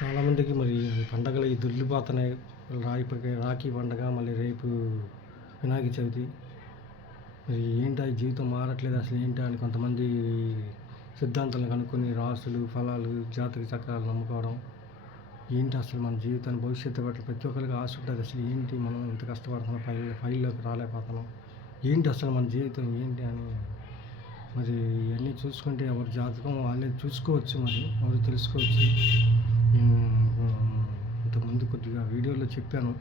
చాలామందికి మరి పండగలు ఈ దొర్లిపోతున్నాయి. రాఖీ పండగ, మళ్ళీ రేపు వినాయక చవితి. మరి ఏంటా ఈ జీవితం మారట్లేదు అసలు ఏంటా అని కొంతమంది సిద్ధాంతాలను కనుక్కొని రాసులు, ఫలాలు, జాతక చక్రాలు నమ్ముకోవడం. ఏంటి అసలు మన జీవితాన్ని భవిష్యత్తు పట్ల ప్రతి ఒక్కరికి ఆశ ఉంటుంది. అసలు ఏంటి మనం ఇంత కష్టపడుతున్నాం, ఫైల్లోకి రాలేకపోతున్నాం, ఏంటి అసలు మన జీవితం ఏంటి అని మరి ఇవన్నీ చూసుకుంటే ఎవరి జాతకం వాళ్ళే చూసుకోవచ్చు, మరి ఎవరు తెలుసుకోవచ్చు. ఇంతకుముందు కొద్దిగా వీడియోలో చెప్పాను,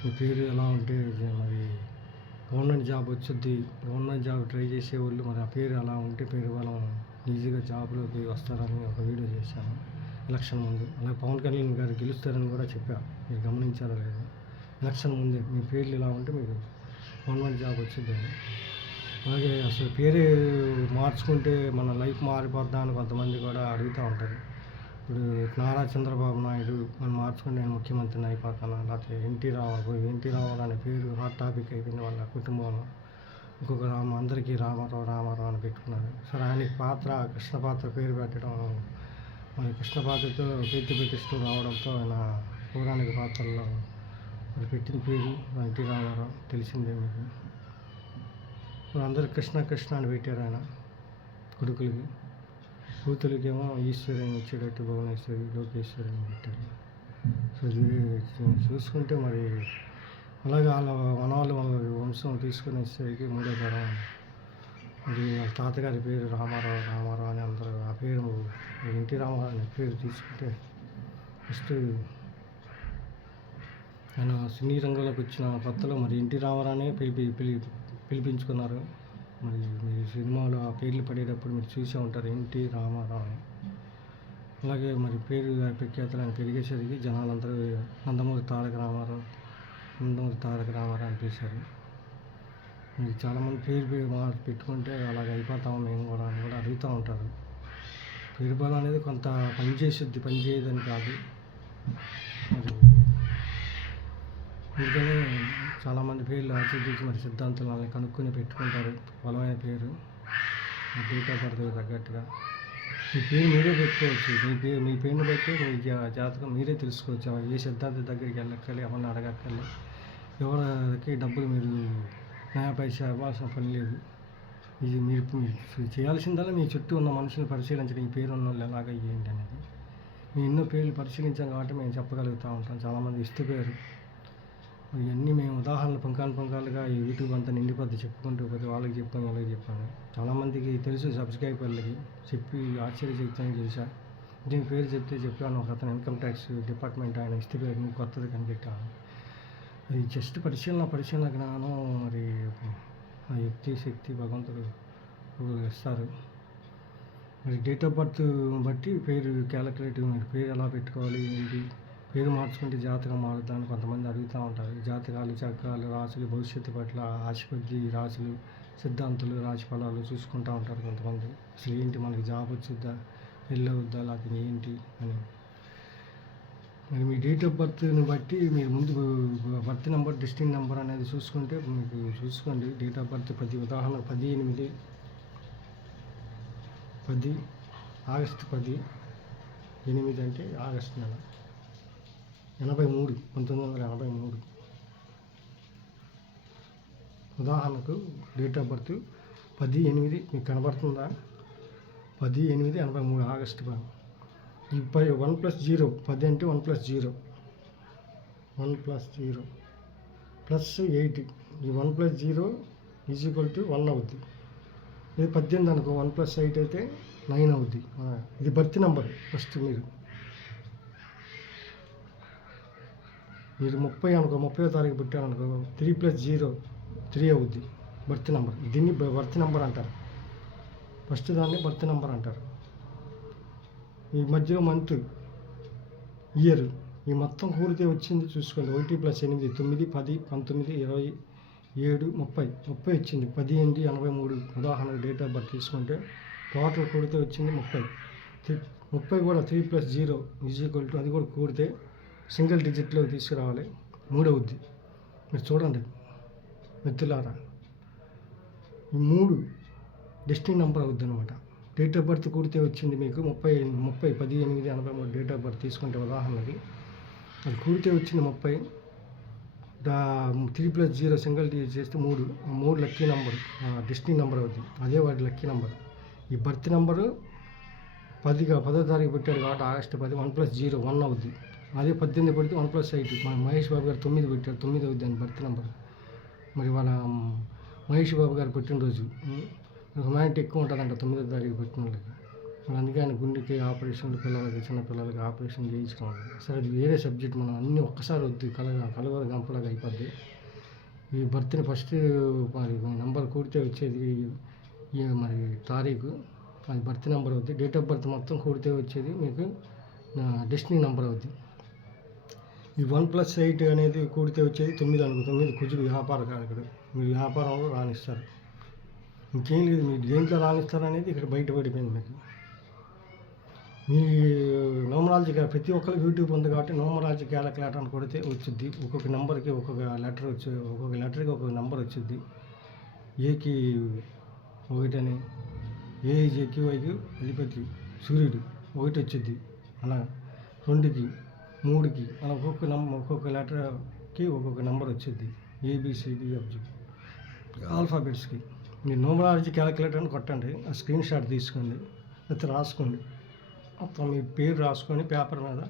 మీ పేరు ఎలా ఉంటే మరి గవర్నమెంట్ జాబ్ వచ్చుద్ది, గవర్నమెంట్ జాబ్ ట్రై చేసేవాళ్ళు మరి ఆ పేరు అలా ఉంటే పేరు బలం ఈజీగా జాబ్లోకి వస్తారని ఒక వీడియో చేశాను ఎలక్షన్ ముందు. అలాగే పవన్ కళ్యాణ్ గారు గెలుస్తారని కూడా చెప్పాను, మీరు గమనించారో లేదో. ఎలక్షన్ ముందే మీ పేర్లు ఇలా ఉంటే మీకు గవర్నమెంట్ జాబ్ వచ్చిందని. అలాగే అసలు పేరు మార్చుకుంటే మన లైఫ్ మారిపోద్దా అని కొంతమంది కూడా అడుగుతూ ఉంటారు. ఇప్పుడు నారా చంద్రబాబు నాయుడు మనం మార్చుకుని నేను ముఖ్యమంత్రిని అయిపోతాను, లేకపోతే ఎన్టీ రామారావు అనే పేరు హాట్ టాపిక్ అయిపోయింది వాళ్ళ కుటుంబంలో. ఇంకొక అందరికీ రామారావు అని పెట్టుకున్నారు. సరే, ఆయనకి కృష్ణ పాత్ర పేరు పెట్టడం, మరి కృష్ణ పాత్రతో కీర్తి ప్రతిష్టలు రావడంతో ఆయన పౌరాణిక పాత్రల్లో మరి పెట్టిన పేరు ఎన్టీ రామారావు తెలిసిందే మీకు. అందరూ కృష్ణ అని పెట్టారు ఆయన కొడుకులకి. కూతురికేమో ఈశ్వరిని వచ్చేటట్టు భువనేశ్వరి, లోకేశ్వరి అని పెట్టారు. సో చూసుకుంటే మరి అలాగే వాళ్ళ వంశం తీసుకుని వచ్చేసరికి మూడో తరం మరి వాళ్ళ తాతగారి పేరు రామారావు అని అందరూ ఆ పేరు ఎన్టీ రామారావు అనే పేరు తీసుకుంటే ఫస్ట్ ఆయన సినీ రంగంలోకి వచ్చిన కొత్తలో మరి ఎన్టీ రామారావునే పిలిపించుకున్నారు. మరి మీరు సినిమాలో ఆ పేర్లు పడేటప్పుడు మీరు చూసే ఉంటారు, ఎన్టీ రామారావు అని. అలాగే మరి పేరు ప్రఖ్యాతలు ఆయన పెరిగేసరికి జనాలందరూ నందమూరి తారక రామారావు అని పిలిచారు. మరి చాలామంది పేరు పెట్టుకుంటే అలాగ అయిపోతాము మేము కూడా అని కూడా అడుగుతూ ఉంటారు. పేరు బలం అనేది కొంత పని చేయదని కాదు. మరి అందుకని చాలామంది పేర్లు ఆచితూచి మరి సిద్ధాంతాలని కనుక్కొని పెట్టుకుంటారు బలమైన పేరు, డేట్ ఆఫ్ బర్త్ తగ్గట్టుగా. మీ పేరు మీరే పెట్టుకోవచ్చు. మీ పేరుని బట్టి మీ జాతకం మీరే తెలుసుకోవచ్చు. ఏ సిద్ధాంతం దగ్గరికి వెళ్ళక్కర్లే, ఎవరిని అడగక్కర్లే, ఎవరికి డబ్బులు మీరు నయా పైసా ఇవ్వాల్సిన పని లేదు. ఇది మీరు చేయాల్సిందల్లా మీ చుట్టూ ఉన్న మనుషులను పరిశీలించడం, ఈ పేరు ఉన్న వాళ్ళు ఎలాగ ఏంటి అనేది. మేము ఎన్నో పేర్లు పరిశీలించాం కాబట్టి మేము చెప్పగలుగుతూ ఉంటాం. చాలామంది ఇస్తే పేరు ఇవన్నీ మేము ఉదాహరణలు పంకాలుగా ఈ యూట్యూబ్ అంతా నిండిపోద్ది చెప్పుకుంటూ పోతే వాళ్ళకి చెప్పాను వాళ్ళకి చెప్పాను. చాలామందికి తెలుసు, సబ్స్క్రైబర్లకి చెప్పి ఆశ్చర్యచకితంగా చేశా. దీని పేరు చెప్పాను. ఒక అతను ఇన్కమ్ ట్యాక్స్ డిపార్ట్మెంట్ ఆయన ఇస్తే పేరు కొత్తది కనిపెట్టాను. అది జస్ట్ పరిశీలన జ్ఞానం మరి ఆ యుక్తి శక్తి భగవంతుడు ఇస్తారు. మరి డేట్ ఆఫ్ బర్త్ బట్టి పేరు క్యాలిక్యులేటివ్, మీరు పేరు ఎలా పెట్టుకోవాలి ఏంటి, పేరు మార్చుకుంటే జాతకం మారుద్దామని కొంతమంది అడుగుతూ ఉంటారు. జాతకాలు, చక్రాలు, రాసులు, భవిష్యత్తు పట్ల ఆశపడి రాసులు, సిద్ధాంతాలు, రాశి ఫలాలు చూసుకుంటూ ఉంటారు కొంతమంది. అసలు ఏంటి మనకి జాబ్ వచ్చిద్దా, పెళ్ళి అవుద్దా, లేకపోతే ఏంటి అని. మరి మీ డేట్ ఆఫ్ బర్త్ని బట్టి మీరు ముందు బర్త్ నెంబర్, డెస్టినీ నెంబర్ అనేది చూసుకుంటే మీకు చూసుకోండి. డేట్ ఆఫ్ బర్త్ ఉదాహరణ 10/8 ఆగస్టు 10/8 అంటే ఆగస్టు నెల 1983. ఉదాహరణకు డేట్ ఆఫ్ బర్త్ 10/8 మీకు కనబడుతుందా? 10/8/83 ఆగస్టు. ఈ 1+0 10 అంటే 1+0 +8. ఈ 1+0 = 1 అవుద్ది. ఇది 18 అనుకో, 1+8 అయితే 9 అవుద్ది. ఇది బర్త్ నెంబర్. ఫస్ట్ మీరు 30 అనుకో, 30వ తారీఖు పుట్టారనుకో, 3+0 3 అవుద్ది బర్త్ నెంబర్. దీన్ని బర్త్ నెంబర్ అంటారు. ఫస్ట్ దాన్ని బర్త్ నెంబర్ అంటారు. ఈ మధ్యలో మంత్, ఇయర్, ఈ మొత్తం కూడితే వచ్చింది చూసుకోండి. 1 + 8 9, 10, 19, 20, 7, 30 వచ్చింది. 10/8/83 ఉదాహరణ డేట్ ఆఫ్ బర్త్ తీసుకుంటే టోటల్ కూడితే వచ్చింది 30. 30 కూడా 3+0 = అది కూడా కూడితే సింగిల్ డిజిట్లో తీసుకురావాలి, 3 అవుద్ది. మీరు చూడండి మిత్రులారా, ఈ 3 డెస్టినీ నెంబర్ అవుద్ది అనమాట. డేట్ ఆఫ్ బర్త్ కూడితే వచ్చింది మీకు 30/10/8/83 డేట్ ఆఫ్ బర్త్ తీసుకుంటే ఉదాహరణకి అది కూడితే వచ్చింది 30. 3+0 సింగిల్ డిజిట్ చేస్తే 3 లక్కీ నెంబర్, డెస్టినీ నెంబర్ అవుద్ది. అదే వాడి లక్కీ నెంబర్. ఈ బర్త్ నెంబరు 10వ తారీఖు పెట్టాడు కాబట్టి ఆగస్టు 10 1+0 1 అవుద్ది. అదే 18 పెడితే 1+8. మన మహేష్ బాబు గారు 9 పెట్టాడు, 9 అవుద్ది అని బర్త్ నెంబర్. మరి వాళ్ళ మహేష్ బాబు గారు పుట్టినరోజు హ్యుమానిటీ ఎక్కువ ఉంటుందంట 9వ తారీఖు పెట్టిన వాళ్ళకి. మరి అందుకే ఆయన గుండెకి ఆపరేషన్లు, పిల్లలకి చిన్నపిల్లలకి ఆపరేషన్ చేయించడం. సరే అది వేరే సబ్జెక్ట్, మనం అన్నీ ఒక్కసారి వద్దు, కలవర గంపలాగా అయిపోద్ది. ఈ బర్త్ని ఫస్ట్ మరి నెంబర్ కూడితే వచ్చేది మరి తారీఖు, అది బర్త్ నెంబర్ అవుద్ది. డేట్ ఆఫ్ బర్త్ మొత్తం కూడితే వచ్చేది మీకు డెస్టినీ నెంబర్ అవుద్ది. ఈ 1+8 అనేది కూడితే వచ్చేది 9 అనుకో. 9 కుజుడు వ్యాపారకారకుడు, మీరు వ్యాపారంలో రాణిస్తారు. ఇంకేం లేదు, మీరు దేంట్లో రాణిస్తారు అనేది ఇక్కడ బయటపడిపోయింది మీకు. మీ న్యూమరాలజీ ప్రతి ఒక్కరికి యూట్యూబ్ ఉంది కాబట్టి న్యూమరాలజీ క్యాలిక్యులేటర్ అని కొడితే వచ్చింది. ఒక్కొక్క నెంబర్కి ఒక్కొక్క లెటర్ ఒక్కొక్క లెటర్కి ఒక్కొక్క నెంబర్ వచ్చింది. ఏకి 1 అని, ఏజేక్యూఐకి అధిపతి సూర్యుడు 1 వచ్చింది. అలా 2కి 3కి అలా ఒక్కొక్క లెటర్కి ఒక్కొక్క నెంబర్ వచ్చింది. ABCDFG ఆల్ఫాబెట్స్కి. మీరు న్యూమరాలజీ క్యాలిక్యులేటర్ అని కొట్టండి, ఆ స్క్రీన్ షాట్ తీసుకోండి, అయితే రాసుకోండి. మొత్తం మీ పేరు రాసుకొని పేపర్ మీద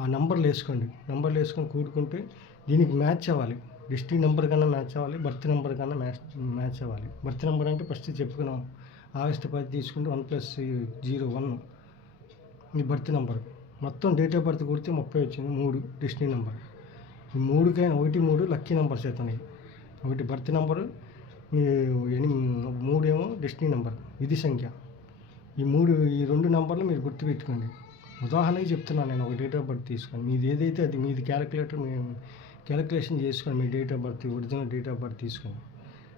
ఆ నెంబర్లు వేసుకోండి. నెంబర్లు వేసుకొని కూడుకుంటే దీనికి మ్యాచ్ అవ్వాలి. డెస్టినీ నెంబర్ కన్నా మ్యాచ్ అవ్వాలి, బర్త్ నెంబర్ కన్నా మ్యాచ్ అవ్వాలి. బర్త్ నెంబర్ అంటే ఫస్ట్ చెప్పుకున్నాం, ఆగస్టు 10 తీసుకుంటే 1+01 మీ బర్త్ నెంబర్. మొత్తం డేట్ ఆఫ్ బర్త్ కూడితే 30 వచ్చింది. 3 డెస్టినీ నెంబర్. ఈ 3కైనా 1, 3 లక్కీ నెంబర్స్ అవుతున్నాయి. 1 బర్త్ నెంబరు, 3 ఏమో డెస్టినీ నెంబర్, విధి సంఖ్య. ఈ 2 నెంబర్లు మీరు గుర్తుపెట్టుకోండి. ఉదాహరణకి చెప్తున్నాను నేను, ఒక డేట్ ఆఫ్ బర్త్ తీసుకొని మీది ఏదైతే అది మీది క్యాలిక్యులేటర్ క్యాలిక్యులేషన్ చేసుకొని మీ date of birth original date of birth తీసుకొని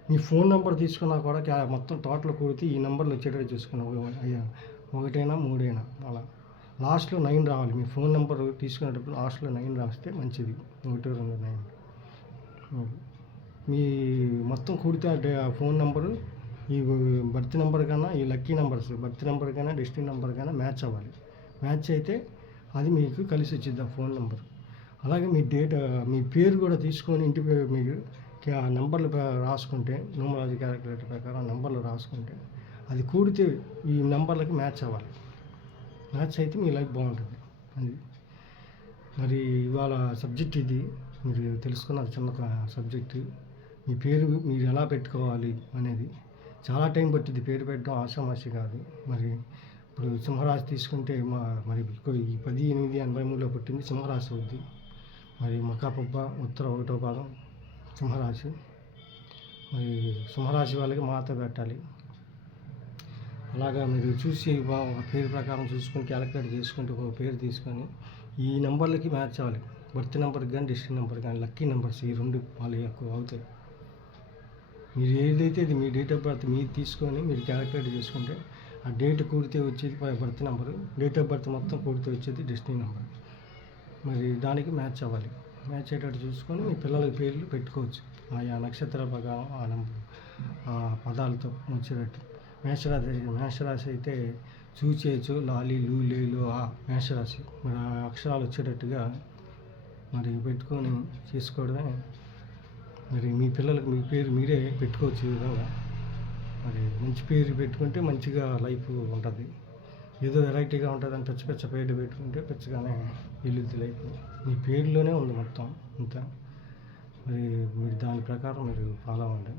మీ ఫోన్ నెంబర్ తీసుకున్నా కూడా మొత్తం టోటల్ కూడితే ఈ నెంబర్లు వచ్చేటట్టు చూసుకున్నాం. 1 3 అలా లాస్ట్లో 9 రావాలి. మీ ఫోన్ నెంబర్ తీసుకునేటప్పుడు లాస్ట్లో 9 రాస్తే మంచిది. 1 2 9 మీ మొత్తం కూడితే ఆ ఫోన్ నెంబరు ఈ బర్త్ నెంబర్ కన్నా, ఈ లక్కీ నెంబర్స్ బర్త్ నెంబర్ కన్నా డెస్టినీ నెంబర్ కన్నా మ్యాచ్ అవ్వాలి. మ్యాచ్ అయితే అది మీకు కలిసి వచ్చింది ఆ ఫోన్ నెంబర్. అలాగే మీ పేరు కూడా తీసుకొని ఇంటి పేరు మీరు నెంబర్లు రాసుకుంటే, న్యూమరాలజీ క్యాలిక్యులేటర్ ప్రకారం నెంబర్లు రాసుకుంటే అది కూడితే ఈ నెంబర్లకి మ్యాచ్ అవ్వాలి. మ్యాచ్ అయితే మీ లైఫ్ బాగుంటుంది. అది మరి ఇవాళ సబ్జెక్ట్ ఇది, మీరు తెలుసుకున్నారు చిన్న సబ్జెక్టు. మీ పేరు మీరు ఎలా పెట్టుకోవాలి అనేది చాలా టైం పట్టింది. పేరు పెట్టడం ఆషామాషి కాదు. మరి ఇప్పుడు సింహరాశి తీసుకుంటే మరి ఈ 10/8/83లో పుట్టింది సింహరాశి అవుద్ది. మరి మకాపుబ్బ ఉత్తర 1వ పాదం సింహరాశి. మరి సింహరాశి వాళ్ళకి మాత పెట్టాలి. అలాగా మీరు చూసి ఒక పేరు ప్రకారం చూసుకొని క్యాలిక్యులేట్ చేసుకుంటే ఒక పేరు తీసుకొని ఈ నెంబర్లకి మ్యాచ్ అవ్వాలి. బర్త్ నెంబర్కి కానీ డెస్టినీ నెంబర్ కానీ లక్కీ నెంబర్స్ ఈ 2 వాళ్ళు ఎక్కువ అవుతాయి. మీరు ఏదైతే అది మీ డేట్ ఆఫ్ బర్త్ మీరు తీసుకొని మీరు క్యాలిక్యులేట్ చేసుకుంటే ఆ డేట్ కూడితే వచ్చేది birth number, date of birth మొత్తం కూడితే వచ్చేది డెస్టినీ నెంబర్. మరి దానికి మ్యాచ్ అవ్వాలి. మ్యాచ్ అయ్యేటట్టు చూసుకొని మీ పిల్లలకి పేర్లు పెట్టుకోవచ్చు ఆయా నక్షత్ర ప్రకారం ఆ పదాలతో వచ్చేటట్టు. మేషరాశి అయితే చూచేయచ్చు, లాలి లూ లేలు ఆ మేషరాశి. మరి ఆ అక్షరాలు వచ్చేటట్టుగా మరి పెట్టుకొని చేసుకోవడమే. మరి మీ పిల్లలకు మీ పేరు మీరే పెట్టుకోవచ్చు. ఈ విధంగా మరి మంచి పేరు పెట్టుకుంటే మంచిగా లైఫ్ ఉంటుంది. ఏదో వెరైటీగా ఉంటుంది అని పిచ్చ పేరు పెట్టుకుంటే పిచ్చగానే వెళ్ళుద్ది లైఫ్. మీ పేరులోనే ఉంది మొత్తం అంతా. మరి మీరు దాని ప్రకారం మీరు ఫాలో అవ్వండి.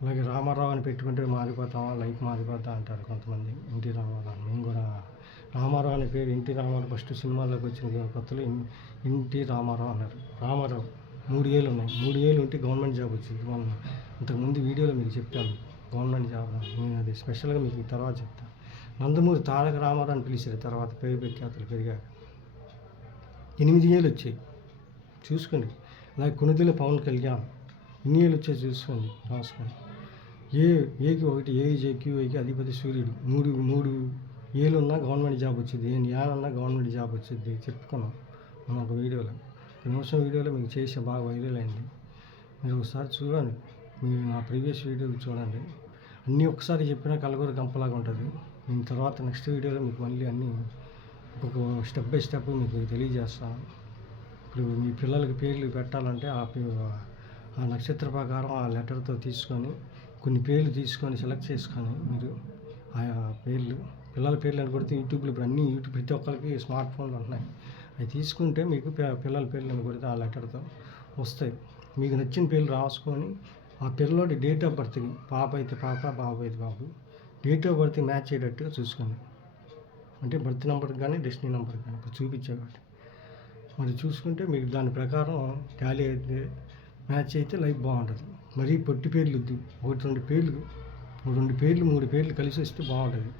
అలాగే రామారావు అని పెట్టుకుంటే మారిపోతామా, లైఫ్ మారిపోతా అంటారు కొంతమంది. ఎన్టీ రామారావు, మేము కూడా రామారావు అనే పేరు ఎన్టీ రామారావు ఫస్ట్ సినిమాల్లోకి వచ్చిన కొత్తలో ఎన్టీ రామారావు అన్నారు. రామారావు 3 ఏళ్ళు ఉన్నాయి. 3 ఏళ్ళు ఉంటే గవర్నమెంట్ జాబ్ వచ్చింది. మనం ఇంతకుముందు వీడియోలో మీకు చెప్పాను గవర్నమెంట్ జాబ్. నేను అది స్పెషల్గా మీకు తర్వాత చెప్తాను. నందమూరి తారక రామారావు అని పిలిచారు తర్వాత పేరు పెట్టి అతను పెరిగాక 8 ఏళ్ళు వచ్చాయి చూసుకోండి. అలాగే కొనుదెల పవన్ కళ్యాణ్ ఇన్ని ఏళ్ళు వచ్చాయి చూసుకోండి, రాసుకోండి. ఏకి 1 ఏజేక్యూఐకి అధిపతి సూర్యుడు 3 ఏళ్ళు ఉన్నా గవర్నమెంట్ జాబ్ వచ్చింది. ఏళ్ళన్నా గవర్నమెంట్ జాబ్ వచ్చింది చెప్పుకున్నాం మనం ఒక వీడియోలో. ఒక నిమిషం వీడియోలో మీకు చేసి బాగా వైరల్ అయింది. మీరు ఒకసారి చూడండి, మీరు నా ప్రీవియస్ వీడియోలు చూడండి. అన్నీ ఒకసారి చెప్పినా కలగూర గంపలాగా ఉంటుంది. నేను తర్వాత నెక్స్ట్ వీడియోలో మీకు మళ్ళీ అన్నీ ఒక స్టెప్ బై స్టెప్ మీకు తెలియజేస్తాను. ఇప్పుడు మీ పిల్లలకి పేర్లు పెట్టాలంటే ఆ నక్షత్ర ప్రకారం ఆ లెటర్తో తీసుకొని కొన్ని పేర్లు తీసుకొని సెలెక్ట్ చేసుకొని మీరు ఆ పేర్లు పిల్లల పేర్లు అని కొడితే యూట్యూబ్లో ఇప్పుడు అన్నీ ప్రతి ఒక్కరికి స్మార్ట్ ఫోన్లు ఉంటున్నాయి. అవి తీసుకుంటే మీకు పిల్లల పేర్లు అని కొడితే ఆ లెటర్తో వస్తాయి. మీకు నచ్చిన పేర్లు రాసుకొని ఆ పిల్లోడి డేట్ ఆఫ్ బర్త్కి పాప అయితే పాప, బాబు అయితే బాబు డేట్ ఆఫ్ బర్త్ మ్యాచ్ అయ్యేటట్టుగా చూసుకోండి. అంటే బర్త్ నెంబర్కి కానీ డెస్టినీ నెంబర్కి కానీ ఇప్పుడు చూపించే కాబట్టి మరి చూసుకుంటే మీకు దాని ప్రకారం టాలీ అయితే మ్యాచ్ అయితే లైఫ్ బాగుంటుంది. మరీ పొట్టి పేర్లు వద్దు. ఒకటి రెండు పేర్లు మూడు పేర్లు కలిసి వస్తే బాగుంటుంది.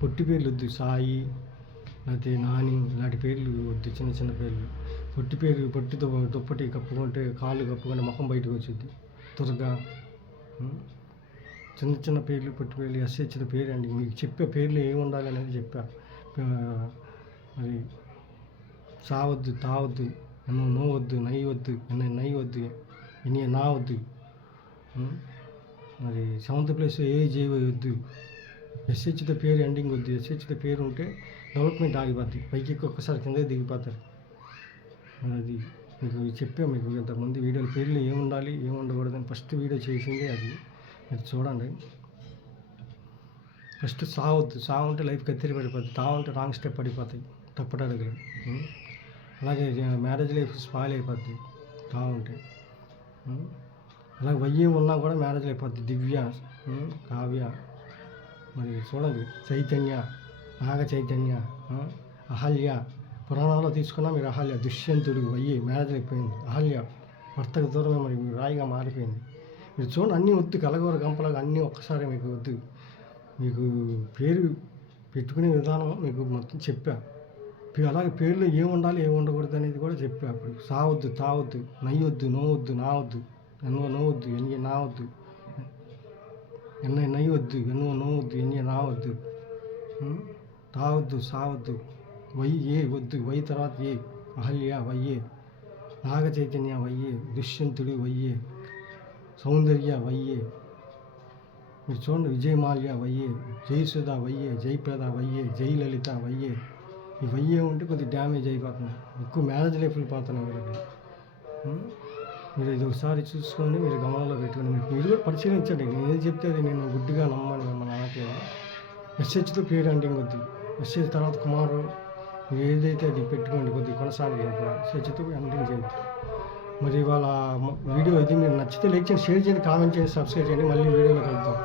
పొట్టి పేర్లు వద్దు. సాయి లేకపోతే నాని ఇలాంటి పేర్లు వద్దు. చిన్న చిన్న పేర్లు పొట్టితో దుప్పటి కప్పుకుంటే కాళ్ళు కప్పుకుంటే ముఖం బయటకు వచ్చింది. దుర్గా చిన్న చిన్న పేర్లు పొట్టి పేర్లు ఎస్హెచ్ల పేరు అండి. మీకు చెప్పే పేర్లు ఏమి ఉండాలి అనేది చెప్పా. మరి సావద్దు, తావద్దు, నో వద్దు, నై వద్దు, నై వద్దు, ఎన్ని నా వద్దు. మరి సెవెంత్ ప్లేస్ జేవై వద్దు. ఎస్హెచ్తో పేరు ఎండింగ్ వద్దు. ఎస్హెచ్తో పేరు ఉంటే డెవలప్మెంట్ ఆగిపోద్ది. పైకి ఒక్కసారి కింద దిగిపోతారు. అది మీకు చెప్పా. మీకు ఇంతకుముందు వీడియోలు పేర్లు ఏమి ఉండాలి ఏమి ఉండకూడదని ఫస్ట్ వీడియో చేసింది అది. మీరు చూడండి. ఫస్ట్ సావద్దు. ఉంటే లైఫ్ కత్తిరి పడిపోద్ది. ఉంటే రాంగ్ స్టెప్ పడిపోతాయి, తప్పటడుగులు. అలాగే మ్యారేజ్ లైఫ్ స్పాయిల్ అయిపోద్ది ఉంటే. అలాగే వయ్యి ఉన్నా కూడా మ్యారేజ్ అయిపోద్ది. దివ్య, కావ్య, మరి చూడండి, చైతన్య, నాగ చైతన్య, అహల్య. పురాణాల్లో తీసుకున్నా మీరు అహల్య, దుష్యంతుడు వయ్యి మ్యారేజ్ అయిపోయింది. అహల్య భర్తకు దూరమే మరి రాయిగా మారిపోయింది. మీరు చూడండి, అన్నీ వద్దు. కలగూర గంపలాగా అన్నీ ఒక్కసారి మీకు వద్దు. మీకు పేరు పెట్టుకునే విధానం మీకు మొత్తం చెప్పా. అలాగే పేర్లు ఏమి ఉండాలి ఏమి ఉండకూడదు అనేది కూడా చెప్పా. అప్పుడు సావద్దు, తావద్దు, నయ్యొద్దు, నో వద్దు, నా వద్దు, ఎన్నో నో వద్దు, ఎన్ని నా వద్దు, నై వద్దు, ఎన్నో నో వద్దు, ఎన్ని నా వద్దు, తావద్దు, సావద్దు, వయ్యే వద్దు, వై తర్వాత ఏ, అహల్య వయ్యే, నాగ చైతన్య వయ్యే, దుష్యంతుడు వయ్యే, సౌందర్య వయ్యే. మీరు చూడండి, విజయమాల్య వయ్యే, జయసుధ వయ్యే, జయప్రద వయ్యే, జయలలిత వయ్యే. ఈ వయ్యే ఉంటే కొద్దిగా డ్యామేజ్ అయిపోతుంది. ఎక్కువ మ్యారేజ్ లైఫ్లు పోతున్నాయి వీళ్ళకి. మీరు ఇది ఒకసారి చూసుకోండి, మీరు గమనంలో పెట్టుకోండి. మీరు కూడా పరిశీలించండి. నేను ఏది చెప్తే అది నేను గుడ్డిగా నమ్మని మిమ్మల్ని అనట్లేదు. ఎస్హెచ్తో పేరు ఎండింగ్ వద్దు. ఎస్హెచ్ తర్వాత కుమారు మీరు ఏదైతే అది పెట్టుకోండి. కొద్దిగా కొనసాగి ఎస్హెచ్తో ఎండింగ్ చేయొద్దు. మరి వాళ్ళ వీడియో ఇది మీరు నచ్చితే లైక్ చేయండి, షేర్ చేయండి, కామెంట్ చేయండి, సబ్స్క్రైబ్ చేయండి. మళ్ళీ వీడియోలో కలుద్దాం.